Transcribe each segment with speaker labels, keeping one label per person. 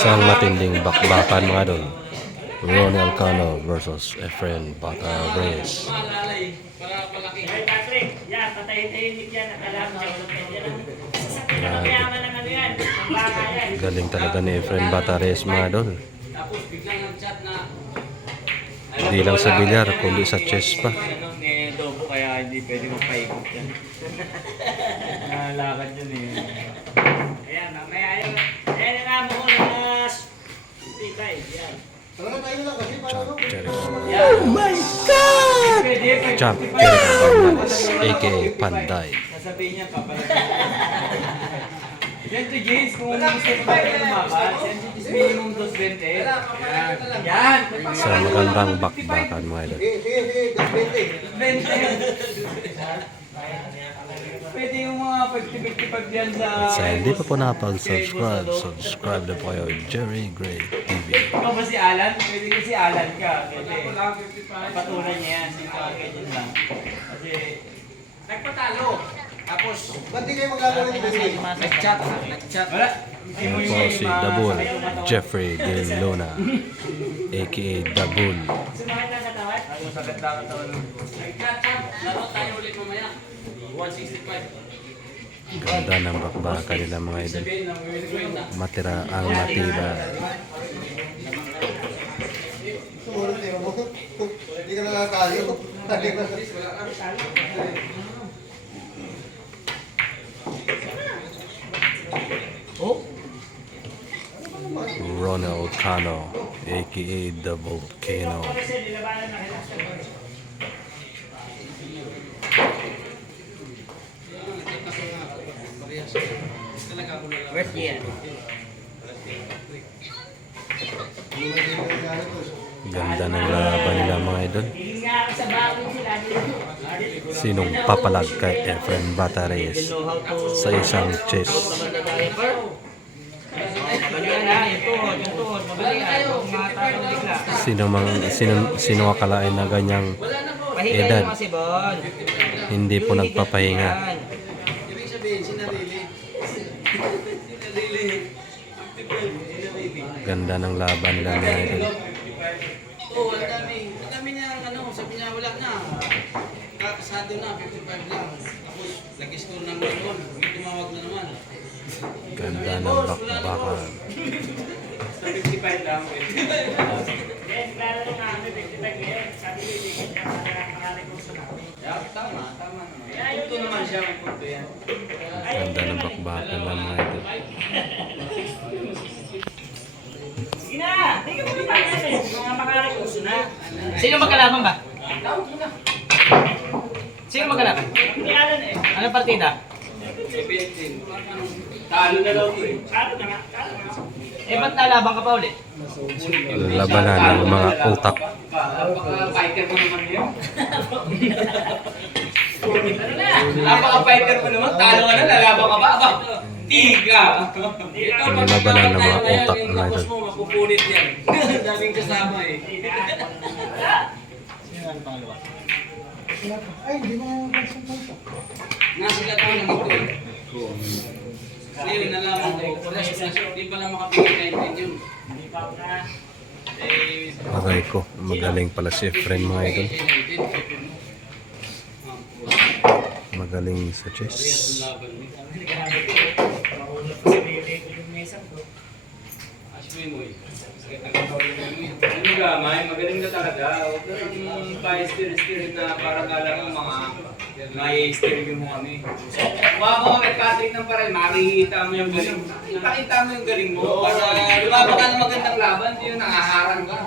Speaker 1: Isang matinding bakbakan mga idol. Ronnie Alcano versus Efren Bata Reyes. Galing talaga ni Efren Bata Reyes mga
Speaker 2: na
Speaker 1: Hindi lang sa bilyar, kundi sa chess pa.
Speaker 3: Dobo kaya hindi pwede mapaikot yan. Nalalakad yun eh.
Speaker 4: Ayan, mamaya yun. Ayan na nga mo ko na Tikay, yan.
Speaker 1: Champ Jericho.
Speaker 4: Yan.
Speaker 3: Pwede, pwede.
Speaker 1: Champ Jericho aka Panday.
Speaker 3: Sasabihin niya kapalit. Yan to James, kung gusto mo tayo lumakas, yan to James minimum 220. Yan.
Speaker 1: Sa magandang bakbakan mga idol.
Speaker 3: 20. Pwede yung mga 50-50 pag yan sa...
Speaker 1: Sa hindi pa po nakapag-subscribe, subscribe na po kayo Jerry Gray TV.
Speaker 3: Ikaw ba si Alan? Pwede ko si Alan ka. Pwede. Patulan niya yan. Sige, ganyan lang. Kasi...
Speaker 2: nagpatalo. Tapos
Speaker 5: Ba't di kayo maglalaro ng bibig?
Speaker 2: nag-chat, nag-chat.
Speaker 3: Wala. Hindi mo
Speaker 1: Yan po si Dabul, Jeffrey De Luna, aka Dabul.
Speaker 4: Sumakit na sa tawad?
Speaker 3: Ay, masakit lang ang taon.
Speaker 2: Nag-chat, chat. Laro tayo ulit mamaya. 165.
Speaker 1: Ganda ng bakbakan nila mga idol. Matira ang
Speaker 5: tayo mo. Hindi ka na nakakayo. Hindi ka na.
Speaker 1: Ronald Cano, aka The Volcano.
Speaker 3: Where's yan?
Speaker 1: Ganda ng laban nila mga idol. Sinong papalag kay Efren Batares sa isang chess. Sino mang sino, sino akalain na ganyang Edad. hindi po nagpapahinga.
Speaker 3: Yan.
Speaker 2: Ibig sabihin, sinarili. Sinarili.
Speaker 1: Ganda ng laban nila mga idol.
Speaker 2: Oo, ang dami. Ang dami niya, ano, sabi niya, wala na. Kakasado na, 55 lang. Tapos, nag-score ng gano'n. May tumawag na naman.
Speaker 1: Ganda ng bakbakan.
Speaker 3: Sa 55 lang.
Speaker 4: Yes, klaro na nga kami, 55 ngayon. Sabi ko, hindi na.
Speaker 2: Yeah, tama, tama naman. Punto naman siya, punto yan.
Speaker 1: Ganda ng bakbakan ng mga idol.
Speaker 4: Mga makarekurso na.
Speaker 3: Sino magkalaban ba? Sino magkalaban?
Speaker 4: Hindi alam eh.
Speaker 3: Ano partida?
Speaker 2: 17. Talo na daw eh.
Speaker 4: Klaro na nga, klaro na nga.
Speaker 3: Eh, ba't nalaban ka pa ulit?
Speaker 1: Labanan ng mga utak.
Speaker 2: Napaka-fighter mo naman yun. Napaka-fighter mo naman. Talo ka na, lalaban ka ba? Tiga. Ito,
Speaker 1: Ang labanan ng mga utak,
Speaker 2: Yung tapos mo, mapupunit yan. Daming kasama eh.
Speaker 3: Sino ang pangalawa?
Speaker 5: Ay, hindi na yung konsultante.
Speaker 2: Nasa lahat naman ito eh. Yun, nalaman ko. Hindi pala makapag-19 yun.
Speaker 4: Hindi pa ako na.
Speaker 2: Eh,
Speaker 1: Aray ko, magaling pala si Efren mga idol.
Speaker 2: 19.
Speaker 1: Magaling sa chess.
Speaker 2: Ano ka, may magaling ka talaga. Huwag ka nang pa-steer-steer na para kala mo mga may steer mo kami. Huwag mo nag-cutting ng paral, makikita mo yung galing. Ipakita mo yung galing mo para lumaban ka ng magandang laban, hindi yung nangaharang ka.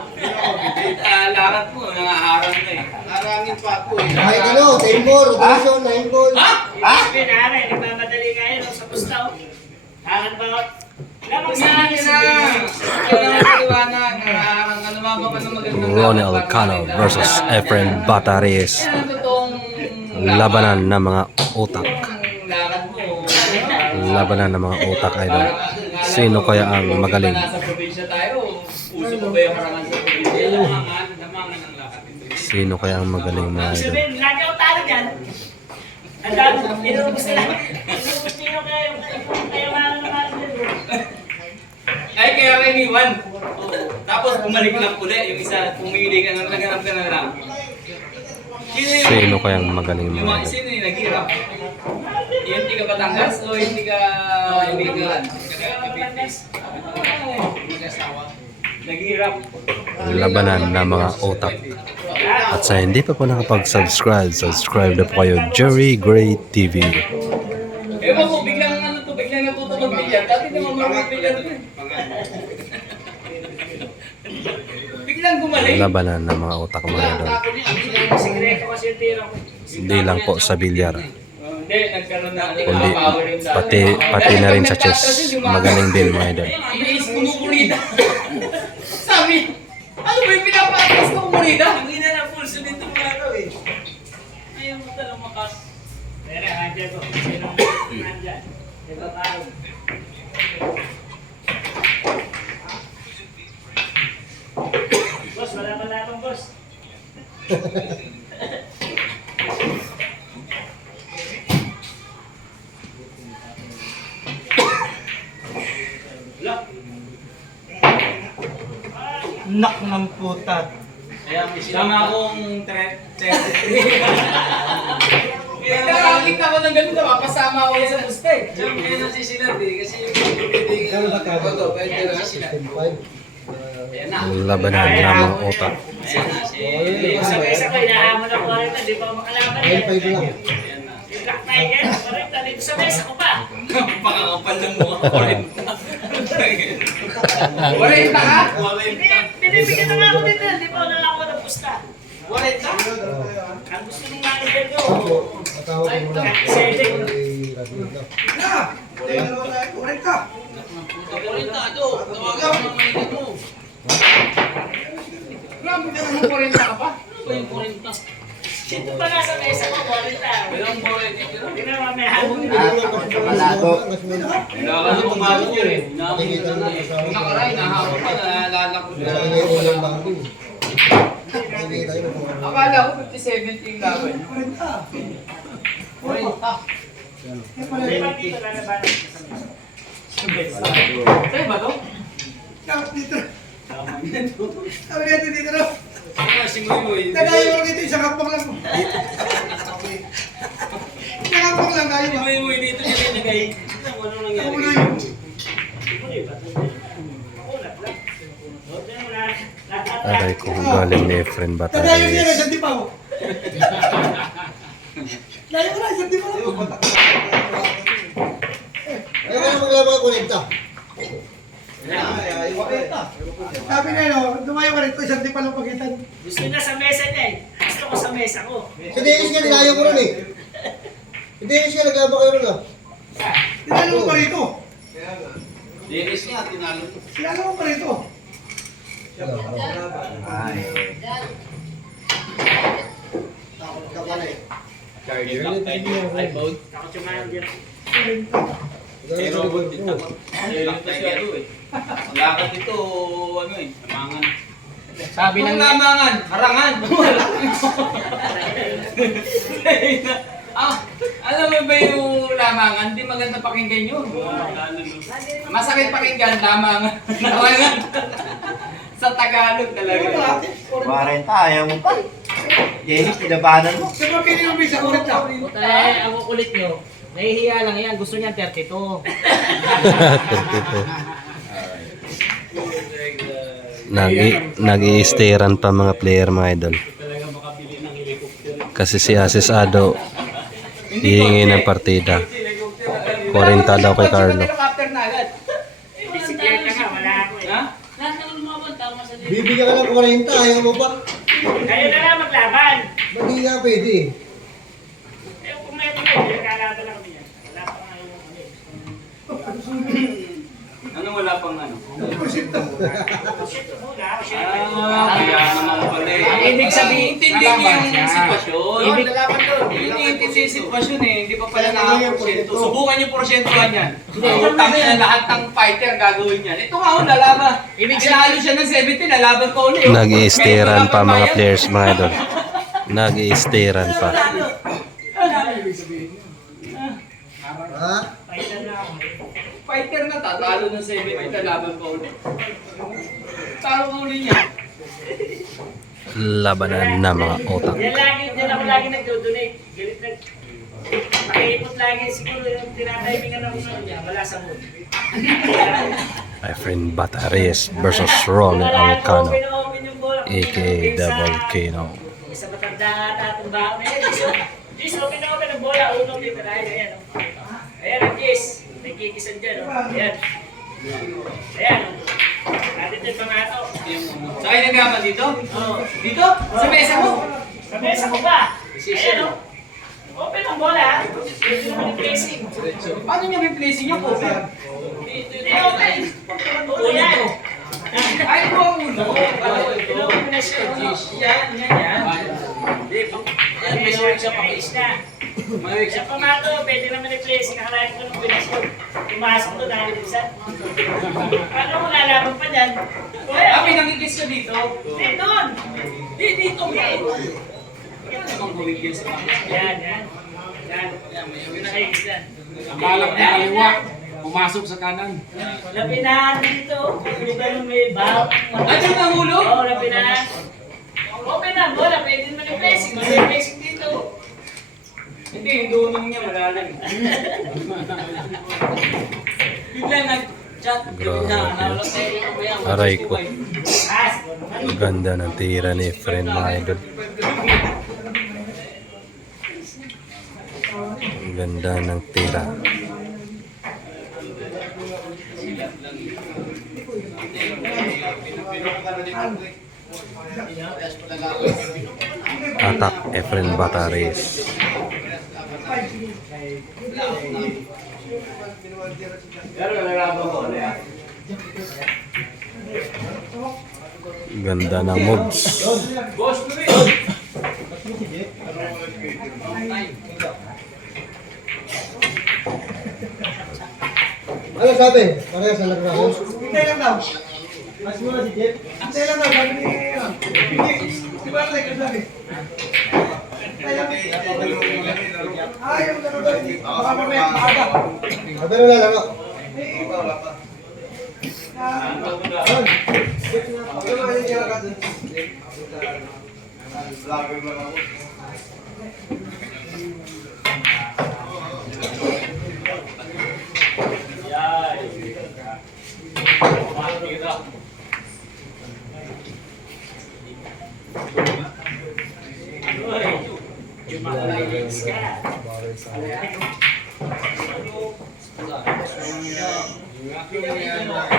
Speaker 2: Ah, Larat mo, nangaharang ka eh. Harangin pa ako eh.
Speaker 5: Ay, ano, 10 ball, rotation, 9 ball.
Speaker 2: Ha?
Speaker 4: Ha? Pinara, nagmamadali ngayon oh, sa pusta oh. Hangan ba? Lamang sa akin
Speaker 2: na! Kailangan maliwanag. Nangaharang ka, lumaban ka ng magandang laban.
Speaker 1: Ronald Cano versus. Efren Batares. Labanan ng mga utak. Labanan ng mga utak idol. Sino kaya ang magaling? Sino kaya ang magaling mga idol?
Speaker 2: Ay, kaya kayo iniwan. Tapos bumalik lang uli. Yung isa, pumili ka na, naghanap ka na lang. Sino yung...
Speaker 1: Kayang magaling
Speaker 2: Yung
Speaker 1: mga
Speaker 2: mga
Speaker 1: idol?
Speaker 2: sino yung naghirap? Yung ka Batangas o ka... Hindi ka... Naghirap.
Speaker 1: Labanan ng mga otak. At sa hindi pa po nakapag-subscribe, subscribe na po kayo, Jerry Gray TV.
Speaker 2: Ewan ko, biglang ano to, biglang natuto mag-billiard. Dati naman marunong billiard to eh. Biglang gumaling.
Speaker 1: Labanan ng mga otak mga idol. Hindi lang po sa bilyar,
Speaker 2: Oh, na.
Speaker 1: kundi pati, pati na rin sa chess. Magaling din mga idol.
Speaker 2: Sabi, ano ba yung pinapatas ko kumulida?
Speaker 3: Hindi na lang pulso dito mga to eh.
Speaker 2: Ayaw mo talagang makas.
Speaker 4: Pero, andyan ko. Sino nandyan? Ito tao. Boss, wala pa labang boss. Lock.
Speaker 3: Nak ng putat.
Speaker 2: Kaya may Tama akong tre- tre- Kaya nakakita ko ng ganun, napapasama ako sa gusto eh.
Speaker 3: Diyan kaya nasisilad eh. Kasi yung
Speaker 5: ba ka?
Speaker 3: Ito, pwede na sila.
Speaker 5: 10.5.
Speaker 2: Ayan na.
Speaker 1: Labanan ng mga otak.
Speaker 2: Ayan na.
Speaker 4: Inahamon ako rin hindi pa makalaban
Speaker 5: Ay,
Speaker 4: yan.
Speaker 5: 5 lang.
Speaker 2: Na.
Speaker 4: Black Tiger, parinta dito sa mesa ko pa.
Speaker 2: Pakakapal ng mukha ko rin. Warenta ka?
Speaker 4: Hindi, binibigyan na nga ako dito, hindi pa ako nalakuha ng pusta.
Speaker 2: Warenta?
Speaker 4: Ang gusto ng manager ko,
Speaker 5: Ako, matawag mo lang. Ay, Radyo na.
Speaker 2: Ito. Tawagan mo ng mainit mo. Grabe ka naman warenta ka pa? Ba yung warenta?
Speaker 4: dito pa nga sa mesa ko, parinta.
Speaker 2: Walang warenta.
Speaker 4: Hindi na mamaya hamon.
Speaker 2: Kailangan mo kumalo niya rin. Nakakita na eh. Nakaray, nahawak pa, nalalak ko
Speaker 5: Sa kanya yung walang bangko.
Speaker 2: Akala ko 50-70 yung laban. Warenta.
Speaker 4: Hindi ba dito lalabanan?
Speaker 2: Sa'yo ba to?
Speaker 6: Natin dito?
Speaker 2: Ano nga si Muyoy?
Speaker 6: Nagayo lang dito, isang hakbang lang. Isang hakbang lang
Speaker 2: Si
Speaker 6: ba?
Speaker 2: Muyoy dito niya linagay. Ano
Speaker 6: Ako
Speaker 2: nangyari?
Speaker 6: na yun.
Speaker 4: Makulat lang. Buti mo na- lahat-
Speaker 1: Aray ko galing ni Efren
Speaker 6: Nagayo niya na
Speaker 1: Batares.
Speaker 6: isang dipaw. Layo ko na isang dipaw.
Speaker 5: Ay, kaya maglabang ako nito.
Speaker 6: Sabi na no, dumayo ka rito, isang dipaw lang pagitan.
Speaker 4: Gusto niya sa mesa niya eh. Gusto ko sa mesa ko.
Speaker 5: Sa Dennis nga, nilayo ko rin eh. Sa Dennis nga, naglabang kayo rin ah.
Speaker 6: Tinalo mo pa rito.
Speaker 2: Dennis nga, tinalo ko.
Speaker 6: Tinalo mo pa rito.
Speaker 2: Charger lang. iPhone.
Speaker 4: Takot yung manager.
Speaker 2: May robot din ako. Eh. Ang lakad ito, ano eh, lamangan. Sabi ng lamangan, harangan. ah, alam mo ba yung lamangan? Hindi maganda pakinggan yun. Masakit pakinggan, lamangan. Lamangan. Sa Tagalog talaga.
Speaker 7: 40, ayaw mo pa. Jenny, pinabanan mo.
Speaker 6: Sa mga pinili mo isa ulit lang.
Speaker 8: Eh, ang kukulit nyo, nahihiya lang yan. Gusto niya 32.
Speaker 1: Nag nag-i-staran pa mga player mga idol. Kasi si Asis Ado hihingi ng partida. 40 daw kay Carlo.
Speaker 2: Helicopter na
Speaker 4: wala ako eh.
Speaker 2: Ha?
Speaker 5: Bibigyan ka ng 40, ayaw mo pa.
Speaker 4: Kayo na lang maglaban.
Speaker 5: Ba't di nga pwede eh?
Speaker 4: Eh, kung may mga, pinagkalaban lang kami yan. Wala pa nga yung ano eh.
Speaker 2: Ano wala pang ano?
Speaker 4: Shit, muna ako, shit.
Speaker 2: Ah, kaya naman pala eh.
Speaker 8: Ang ibig sabihin,
Speaker 2: Intindi niyo yung sitwasyon.
Speaker 8: Ibig-
Speaker 2: Iniintindi yung sitwasyon eh. Hindi pa pala nakaporsyento. Subukan yung porsyentuhan yan. Utang na lahat ng fighter gagawin yan. Ito nga ho, lalaban.
Speaker 8: Ibig
Speaker 2: Sinalo siya ng 70, lalaban pa ulit.
Speaker 1: Nag-i-staran pa mga players mga idol. Nag-i-staran pa.
Speaker 5: Ha?
Speaker 4: Paitan na ako eh.
Speaker 2: Fighter na ta. Talo ng 7 ito, laban pa ulit. Talo pa ulit niya.
Speaker 1: Labanan ng mga otak.
Speaker 4: Yan lagi, yan ako lagi nagdo-donate. Galit na. Pakiipot lagi siguro yung tinatimingan ako sa niya. Wala sa mood.
Speaker 1: My friend Batares versus Ronald Alcano, aka The Volcano.
Speaker 4: Isa matanda ata itong baon na. Jis, open na open ang bola. Uno dito na. Ayan. Ayan ang Jis. May kikisan dyan, oh. Ayan. Ayan, oh. Nandito yung pangato.
Speaker 2: Sa kayo nagkaman dito?
Speaker 4: Oh.
Speaker 2: Dito? Sa mesa mo?
Speaker 4: Sa mesa ko ba? Ayan, oh. Open ang bola, ha? Ito naman yung placing.
Speaker 2: Paano niya may placing niya po?
Speaker 4: Hindi, open. Ulo yan.
Speaker 2: Ay, ang ulo.
Speaker 4: Na siya.
Speaker 2: Yan, yan, yan. Hindi,
Speaker 4: Yan, may workshop ang is na.
Speaker 2: Mga weeks
Speaker 4: Sa pamato, pwede naman i-placing. Nakalain ko nung pinasok. Pumasok to dahil isa. Paano mo lalaban pa dyan?
Speaker 2: Ah, may nakikis ka dito.
Speaker 4: Hindi, doon.
Speaker 2: Di, dito nga. Kaya namang huwig yan sa mga.
Speaker 4: Yan, yan. Yan. Yung nakikis yan.
Speaker 2: Ang balak na kaliwa. Pumasok sa kanan.
Speaker 4: Lapinahan dito. Kung ganun may bawat.
Speaker 2: Ay, yung nahulo?
Speaker 4: Oo, lapinahan. Open na, bola. Pwede naman i-placing. May placing dito.
Speaker 2: Hindi, yung dunong niya malalim. Bigla nag-chat.
Speaker 1: Grabe. Aray ko. Ganda ng tira ni friend mga idol. Ganda ng tira. Atak Efren Batares. Ganda ng
Speaker 2: tuloy.
Speaker 5: Ano sabi? Parehas na nagkakaroon.
Speaker 6: Hintay lang daw. Mas muna si Jet. Hintay lang daw. Hindi. Di ba lang. Ah, yung gano'n daw. Baka mamaya maaga.
Speaker 5: Sabi na lang ako.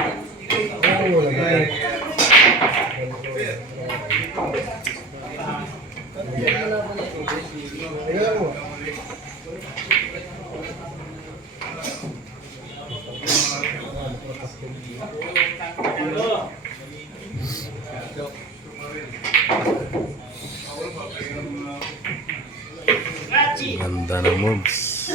Speaker 6: Eh, ah, Yun. Ano ba yung kira ka dun?
Speaker 5: Oo, wala na. Tingnan mo.
Speaker 4: Rachi.
Speaker 1: Ganda ng moves.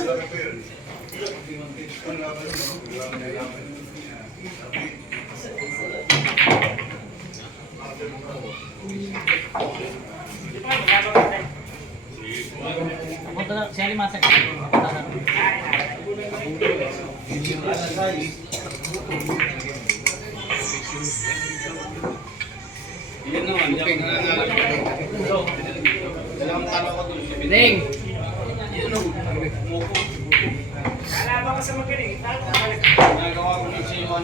Speaker 8: Punta na, si Alimasag. Punta na.
Speaker 2: Yan naman, yung
Speaker 8: Ding!
Speaker 4: Kalaban ka sa magaling.
Speaker 2: Nagawa ko ng
Speaker 1: J1.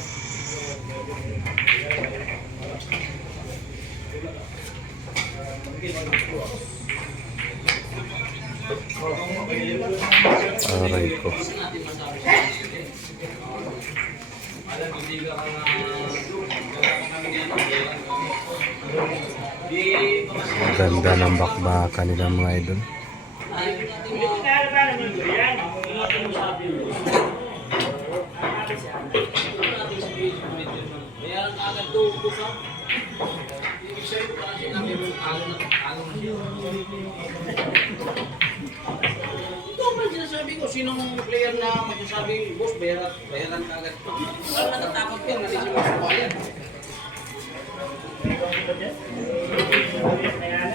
Speaker 1: ganda ng bakbaka nila mga idol.
Speaker 4: Ko.
Speaker 8: Ito ba sinasabi ko, sinong player na magsasabi, boss, bayaran, bayaran ka agad. Parang natatakot hindi siya masubayan. Ako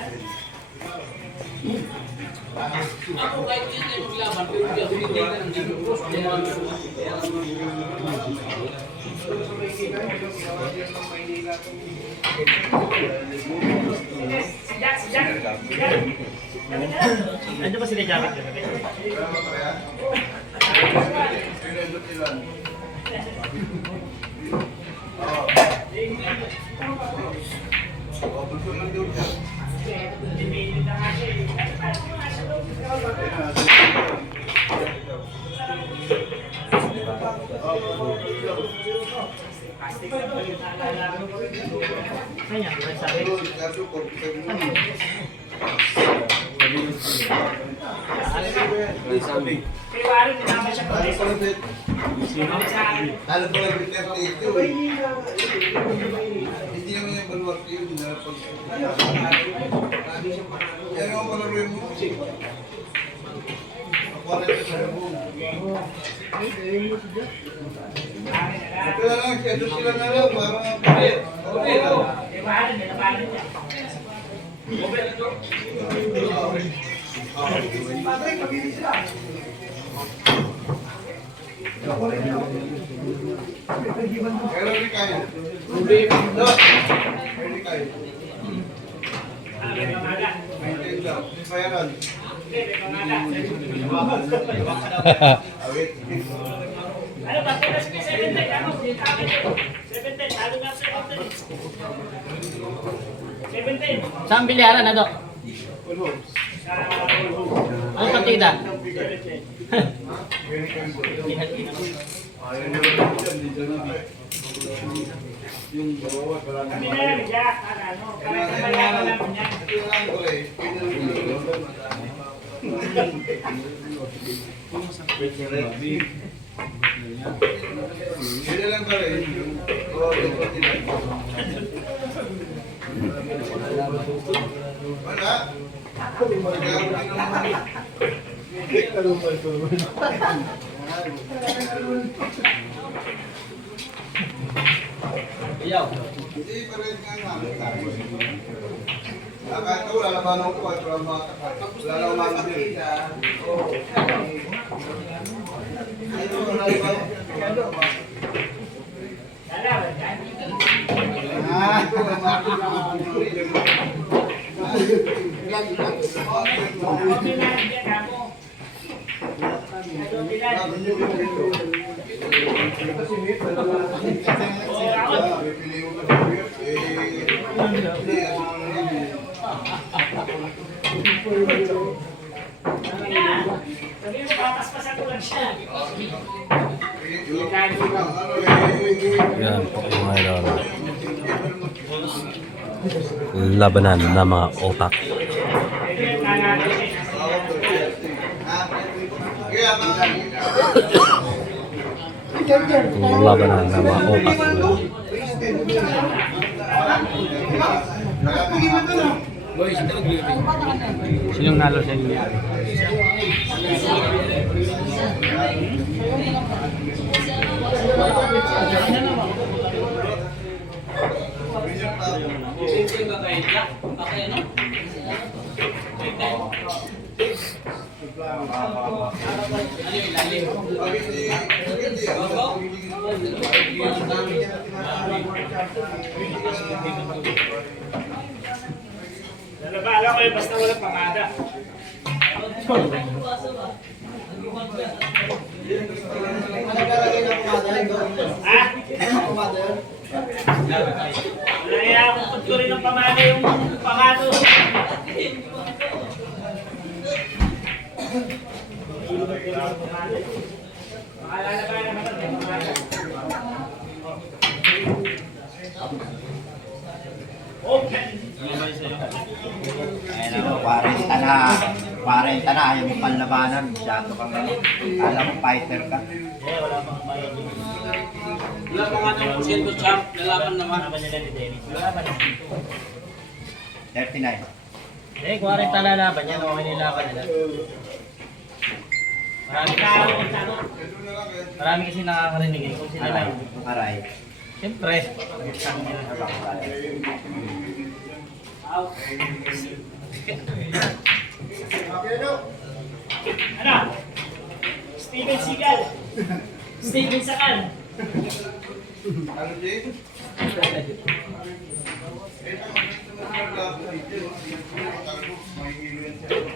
Speaker 3: Ano ba sila Jacket? Kanya, sabi.
Speaker 4: Kailangan nila
Speaker 5: Ano pa lang yung template ito eh. Hindi naman yung baluwag yun. Pag... Yan ang palaruin mo. Ako rin sa mo. Kaya lang, kaya doon sila na lang. Parang kapit. Kapit.
Speaker 4: Kailangan nila, kailangan niya.
Speaker 6: Patrick, mabilis sila.
Speaker 4: Ano ba? 17, ano? 17, ano nga sa 17?
Speaker 8: Saan bilyaran na,
Speaker 4: Dok?
Speaker 8: Ano partida?
Speaker 5: 17. Yung bawa, wala na.
Speaker 4: kami na lang, Jack. Ano? Kami sa malaman namin yan.
Speaker 5: Ito lang ko eh. Yun lang ito sila. Wala. Magkakaroon din. Hindi, pares nga namin tayo. Akala ko, lalabanan ko at wala mga lalaman din. Oo. Ito, lalabanan ko.
Speaker 4: Lalaban yan.
Speaker 5: Ah, ito, lalabanan ko.
Speaker 4: Okay na,
Speaker 1: Yan po mga idol. Labanan ng mga otak.
Speaker 4: Pwede yung nanalo siya.
Speaker 1: Labanan ng mga otak.
Speaker 3: Sinong nalo sa inyo?
Speaker 4: Nalabala ko yun, basta walang pangada. Ha? Kaya akong pagtuloy ng pamana yung pangado. Ayun ako, 40
Speaker 7: na. 40 na, ayaw mo panlabanan. Masyado kang ano. Alam mo, fighter ka.
Speaker 4: Wala
Speaker 2: pa nga ng porsyento, champ. Lalaban naman.
Speaker 7: 39.
Speaker 4: Hindi, 40 lalaban yan. Okay nilaban nila. Marami kasi, marami kasi nakakarinig eh. Kung sila lang.
Speaker 7: Aray.
Speaker 4: Siyempre. Ano? Steven Seagal. Steven Sakal.
Speaker 5: Ano, Jay?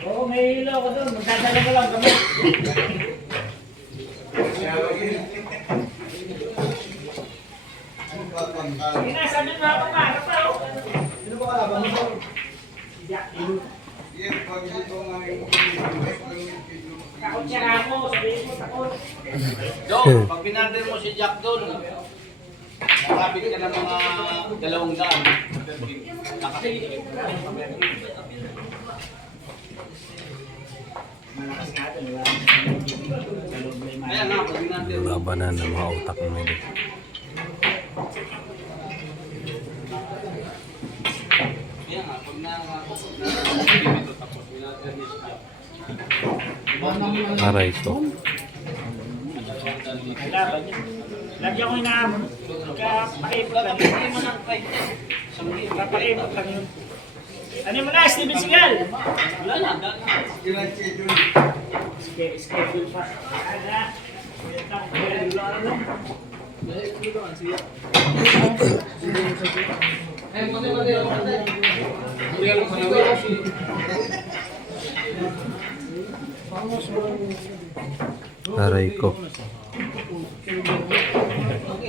Speaker 4: Oo, may hilo ako doon. Magdadala ko lang kami. Sige mo ako pa. Ano pa?
Speaker 9: Sino ba kalaban mo?
Speaker 4: Takot siya na ako. Sabihin mo, takot.
Speaker 2: Dong, pag pinarder mo si Jack doon, nakabit ka ng mga dalawang daan. Kaya mo,
Speaker 1: Labanan ng mga utak
Speaker 2: kaya na, na, pinarder ni si Jack.
Speaker 1: Aray ko.
Speaker 4: Inaamon. Kapakipot lang.
Speaker 2: Hindi mo nang
Speaker 4: Kapakipot lang yun. Ano mo na, Steven Seagal?
Speaker 2: Wala na.
Speaker 4: Ske- Schedule pa. Lang.
Speaker 1: Aray ko.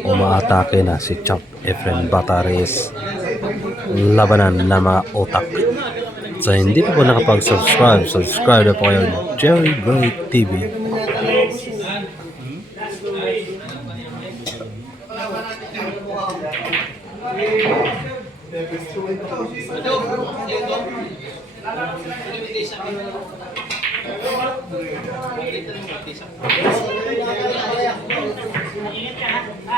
Speaker 1: Umaatake na si Chuck Efren Batares. Labanan ng mga otak. Sa hindi pa po nakapag-subscribe, subscribe na po kayo Jerry Great TV.
Speaker 4: Ingat ka, ha?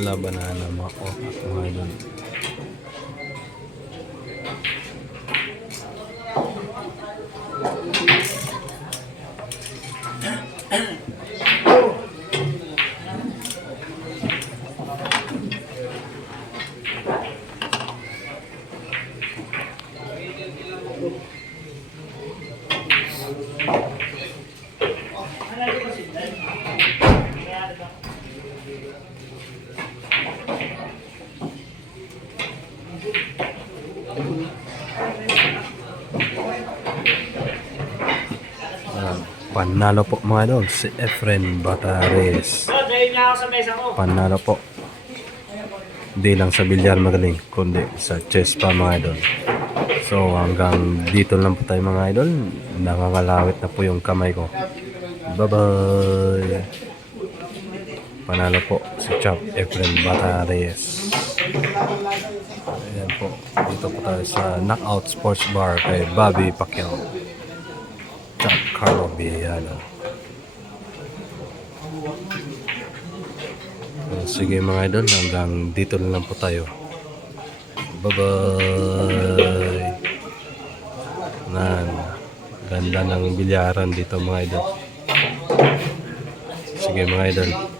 Speaker 1: Labanan ng mga otak
Speaker 5: mga
Speaker 1: panalo po mga idol si Efren Batares. Panalo po. Hindi lang sa bilyar magaling, kundi sa chess pa mga idol. So So hanggang dito lang po tayo mga idol. Nangangalawit na po yung kamay ko. Bye-bye. Panalo po si Chop Efren Batares. Ayan po. Dito po tayo sa Knockout Sports Bar kay Bobby Pacquiao. Carlo Villano. So, sige mga idol, hanggang dito na lang po tayo. Bye-bye. Nan, ganda ng bilyaran dito mga idol. Sige mga idol.